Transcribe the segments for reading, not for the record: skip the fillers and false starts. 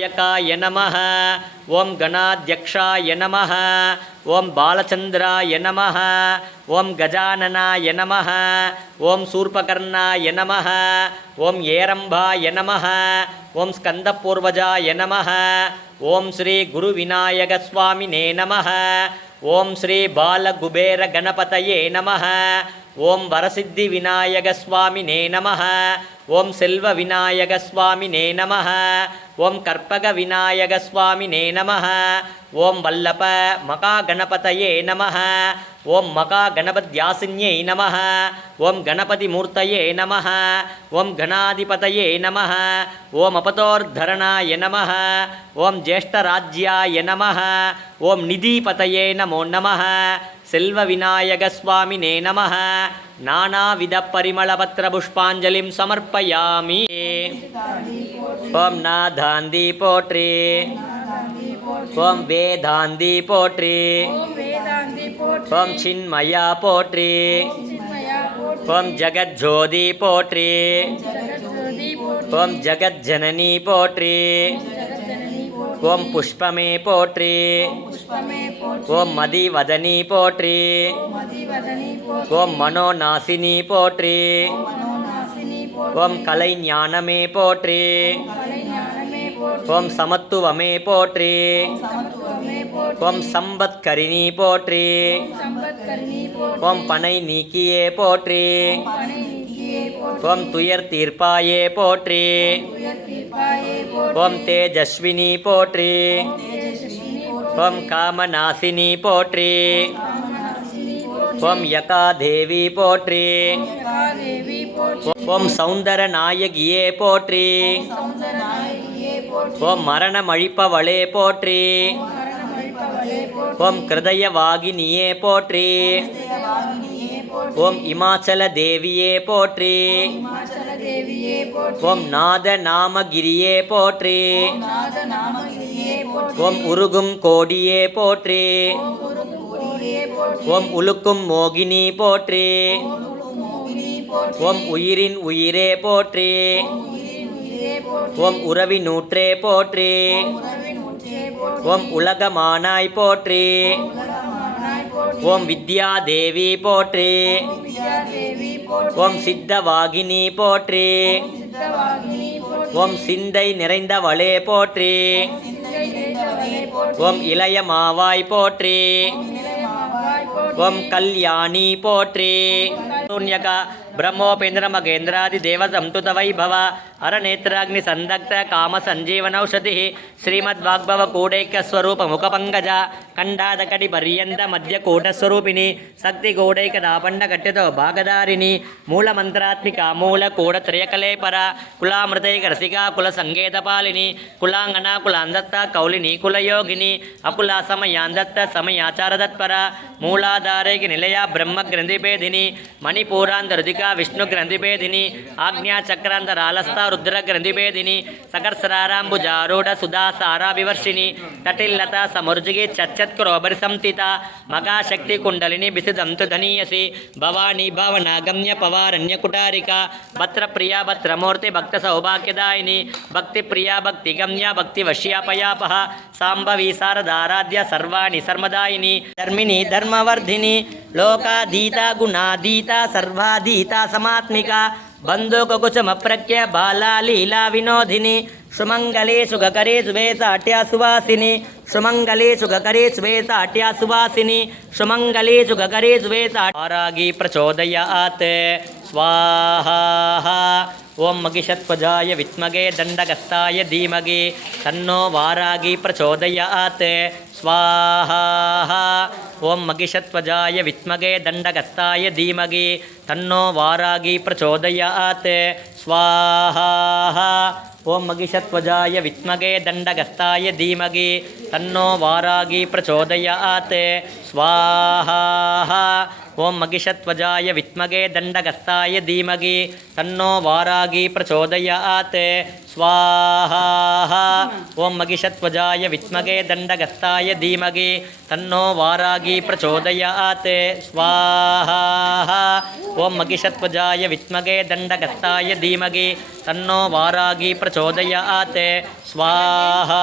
विनायकाय नमः। ओं गणाध्यक्षाय नमः। ओं बालचंद्राय नमः। ओं गजाननाय नमः। ओं शूर्पकर्णाय नमः। ओं येरंबाय नमः। ओं स्कंदपूर्वजाय नमः। ओं श्री गुरुविनायकस्वामिने नमः। ओं श्री बालकुबेरगणपतये नमः। ओं वरसिद्धिविनायकस्वामिने नमः। ओं सेल्वविनायकस्वामिने नमः। ओं कर्पगविनायकस्वामिने नमः। ओं वल्लभ महागणपतये नमः। ओं महागणपत्यासिन्यै नमः। ओं गणपतिमूर्तये नमः। ओं गणाधिपतये नमः। ओं अपतोर्धरणाय नमः। ओं ज्येष्ठराज्याय नमः। ओं निधिपतये नमो नमः। सेल्वविनायकस्वामिने नमः। नानाविधपरिमलपत्रपुष्पाञ्जलिं समर्पयामि। ओं नादान्दी पोट्री। ओं वेदान्ती पोट्री। ओं चिन्मया पोट्री। ओं जगज्योति पोट्री। ओं जगज्जननी पोट्री। ओं पुष्पमे पोट्री। ओं मदिवदनी पोट्री। ओं मनोनासिनी पोट्री। ओं कलैज्ञानमे पोट्री। ओं समत्वमे पोट्री। ओं संबत्करिणी पोट्री। ओं पनै नीकिये पोट्री। ओं तुयर तीर्पाये पोट्री। ओं तेजस्विनी पोट्री। ओं कामनासिनी पोट्री। ओं यका देवी पोट्री। ओं सौंदरनायगिये पोट्री। ओं मरणमழிப்பவளே पोट्री। ओं हृदयवागिनिये पोट्री। ओं हिमाचल देविये पोट्री। ओं नादनामगिरिये पोट्री। ओं उरुगुम कोडिये पोट्री। ओं उलुकुम मोगिनी पोट्री। ओं उयिरिन उयिरे पोट्री। ओं उरविनूற்றே पोट्री। ओं उलगमानाय पोट्री। ओं विद्यादेवी पोट्री। ओं सिद्धवागिनी पोट्री। ओं सिந்தை நிறைந்தவளே पोट्री। ओं इलयमावाय पोट्री। ओं कल्याणी पोट्री। शून्यका ब्रह्मोपेन्द्र मगेन्द्रादि देव संतुत वैभव अरनेत्राग्नि संदग्ध काम संजीवनौषधि श्रीमद्वाग्भव कूडैक्य स्वरूप मुखपंकज कंडादकटि पर्यंत मध्य कूट स्वरूपिणी शक्ति कूडैक दापंड कट्यतो भागधारिणी मूल मंत्रात्मिका मूल कूड त्रयकलेपर कुलामृतैक रसिका कुल संगेत पालिनी कुलांगना कुलांदत्त कौलिनी कुलयोगिनी अकुला समयांदत्त समयाचार तत्पर मूलाधारैक निलया ब्रह्म ग्रंथिभेदिनी मणिपूरांतरधिका विष्णु ग्रंथिभेदिनी आज्ञा चक्रांतरालस्ता रुद्र ग्रंथिभेदिनी सकर्सरारांबुजारूढ़ सुधा साराभिवर्षिणी तटिल्लता समर्जिगी चच्चत्क्रोबरि संस्थिता मगाशक्ति कुंडलिनी बिसिदंतु धनीयसी भवानी भावनागम्य पवारण्य कुटारिका भद्र प्रिया भद्रमूर्ति भक्त सौभाग्यदायिनी भक्ति प्रिया भक्ति गम्य भक्ति वश्यापयापह सांभवी शारदाराध्य सर्वाणि सर्वदायिनी धर्मिणी धर्मवर्धिनी लोकाधीता गुणाधीता सर्वाधीता समात्मिका बंधुकुकुचमप्रज्ञ बाला लीला विनोदिनी सुमंगले सुगकरे सुवेताट्या सुवासिनी सुमंगले सुगकरे सुवेताट्या सुवासिनी सुमंगले सुगकरे सुवेतारागी प्रचोदयात् स्वाहा। ओं महिषध्वजाय विद्महे दण्डहस्ताय धीमहि तन्नो वारागी प्रचोदयात् स्वाहा। ओं महिषध्वजाय विद्महे दण्डहस्ताय धीमहि तन्नो वारागी प्रचोदयात् स्वाहा। ओं महिषध्वजाय विद्महे दण्डहस्ताय धीमहि तन्नो वारागी प्रचोदयात् स्वाहा। ओं महिषध्वजाय विद्महे दण्डहस्ताय धीमहि तन्नो वारागी प्रचोदयात् स्वाहा। ओं महिषध्वजाय विद्महे दण्डहस्ताय धीमहि तन्नो वारागी वारागी प्रचोदयात् स्वाहा ओम महिषध्वजाय विद्महे दण्डगत्ताय धीमहि तन्नो वारागी प्रचोदयात् स्वाहा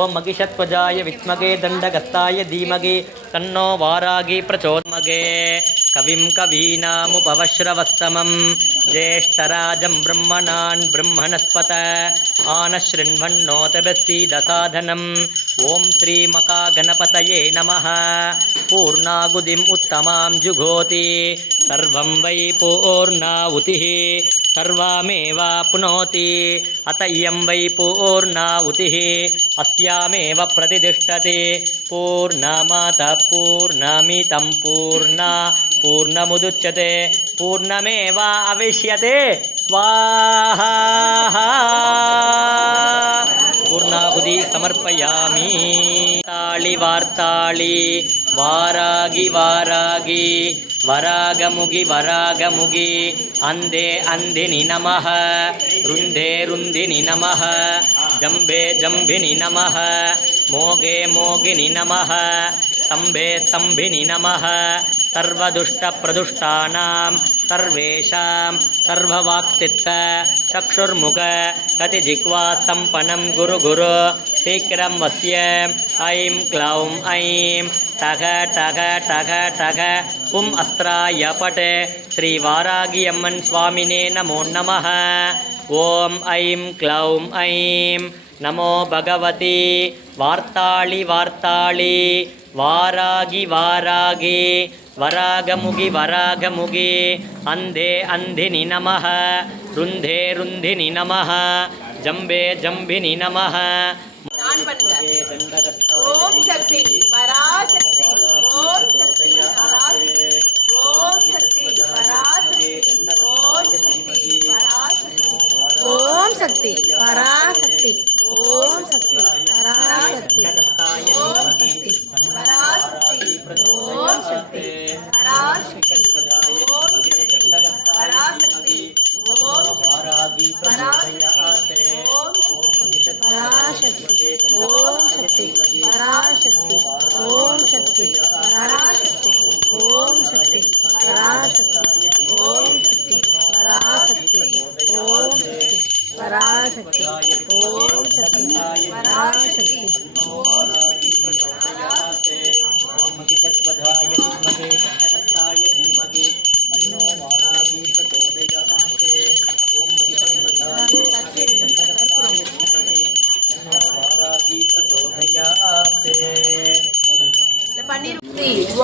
ओम महिषध्वजाय विद्महे दण्डगत्ताय धीमहि तन्नो वारागी प्रचोदयात् कविं कवीनामुपवश्रवस्तमं ज्येष्ठराजं ब्रह्मणान् ब्रह्मणस्पत आनशृण्वन्नोतबसीदसाधनम् ॐ श्रीमकागणपतये नमः पूर्णाहुतिम् उत्तमां जुहोति सर्वं वै पूर्णाहुतिः सर्वमेवाप्नोति अत इयं वै पूर्णाहुतिः अस्यामेव प्रतिष्ठति पूर्णमातः पूर्णमिदं पूर्णमुदच्यते पूर्णमेवावशिष्यते स्वाहा पूर्णाहुति समर्पयामि ताळि वार्ताळि वारागि वारागि वरागमुगि वरागमुगि अन्धे अन्धिनि नमः रुन्धे रुन्धिनि नमः जम्बे जम्भिनि नमः मोगे मोगिनि नमः स्तम्भे स्तम्भिनि नमः सर्वदुष्टप्रदुष्टानां सर्वेषां सर्ववाक्सित्त चक्षुर्मुख कतिजिह्वा सम्पन्नं गुरु गुरु शीघ्रं वस्य ऐं क्लौं ऐं टघ टघ टघ टघ पुम् अस्त्राय पट श्रीवारागी अम्मन् स्वामिने नमो नमः ॐ ऐं क्लौं ऐं नमो भगवती वार्ताळि वार्ताळि वारागी वारागी वरागमुगि वरागमुगि अन्धे अन्धिनि नमः रुन्धे रुन्धिनि नमः जम्बे जम्भिनि नमः ओम शक्ति पराशक्ति ओम शक्ति पराशक्ति ओम शक्ति पराशक्ति ओम शक्ति पराशक्ति ओम शक्ति पराशक्ति ओम शक्ति पराशक्ति ओम शक्ति पराशक्ति ओम शक्ति पराशक्ति ओम पराशक्ति ओम पराशक्ति ओम शक्ति पराशक्ति ओम शक्ति पराशक्ति ओम शक्ति पराशक्ति ओम शक्ति पराशक्ति ओम शक्ति पराशक्ति ओम शक्ति पराशक्ति ओम महिषध्वजाय विद्महे दण्डगत्ताय धीमहि तन्नो वारागी प्रचोदयात् ओम महिषध्वजाय वारागी प्रचोदयात्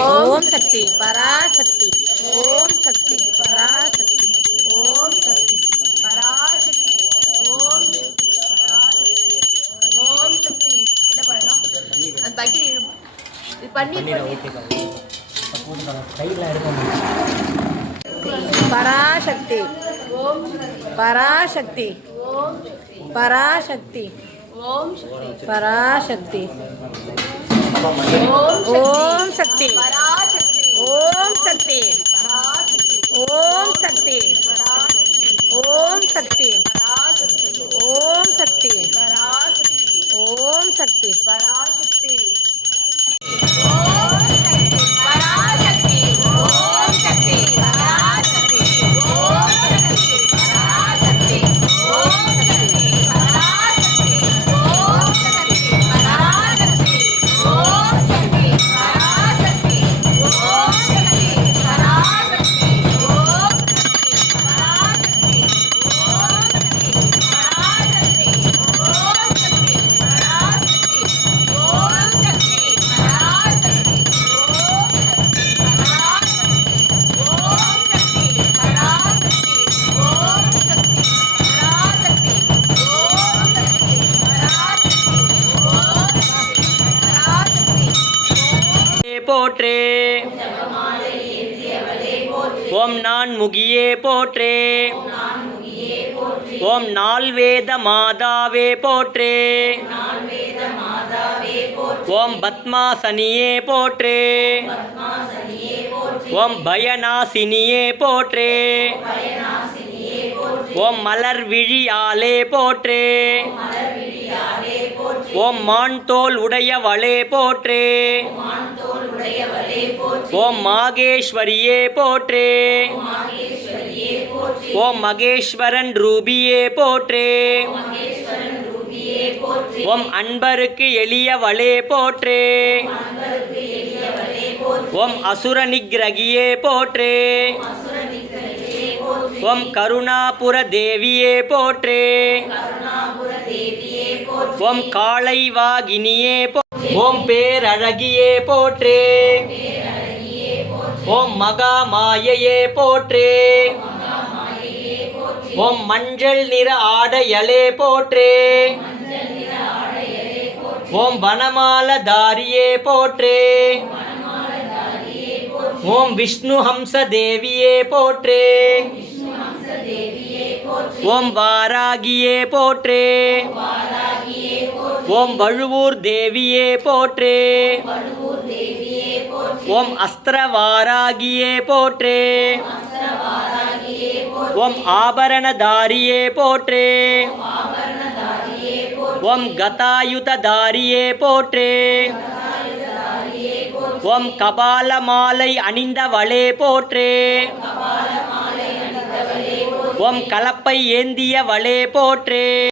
ओम शक्ति पराशक्ति ओम शक्ति पराशक्ति ओम शक्ति पराशक्ति ओम ओम शक्ति என்ன பண்ணனும் அந்த பக்கெட் இது பன்னீர் पराशक्ति ओम पराशक्ति ओम पराशक्ति ओम शक्ति पराशक्ति ओम शक्ति ओम शक्ति ओम शक्ति ओम शक्ति ओम शक्ति ओम शक्ति पराशक्ति போற்றே ஓம் நான் முகியே போற்றே ஓம் நால்வேத மாதாவே போற்றே ஓம் பத்மாசனியே போற்றே ஓம் பயநாசினியே போற்றே ஓம் மலர் விழியாலே போற்றே ஓம் மான் தோல் உடையவளே போற்றே. ஓம் மாகேஸ்வரியே போற்றே. ஓம் மகேஸ்வரன் ரூபியே போற்றே. ஓம் அன்பருக்கு எளியவளே போற்றே. ஓம் அசுர நிக்கிரகியே போற்றே. ஓம் கருணாபுர தேவியே போற்றே. ஓம் காளை வாகினியே ஓம் பேரழகியே போற்றே. ஓம் மகா மாயையே போற்றே. ஓம் மஞ்சள் நிற ஆடையலே போற்றே. ஓம் வனமாலதாரியே போற்றே. ஓம் விஷ்ணு ஹம்ச தேவியே போற்றே. ஓம் வாராகியே போற்றே. ஓம் வழுவூர் தேவியே போற்றே. ஓம் அஸ்திரவாராகியே போற்றே. ஓம் ஆபரணதாரியே போற்றே. ஓம் கதாயுததாரியே போற்றே. ஓம் கபால மாலை அணிந்தவளே போற்றே. ஓம் கலப்பை ஏந்தியவளே போற்றே.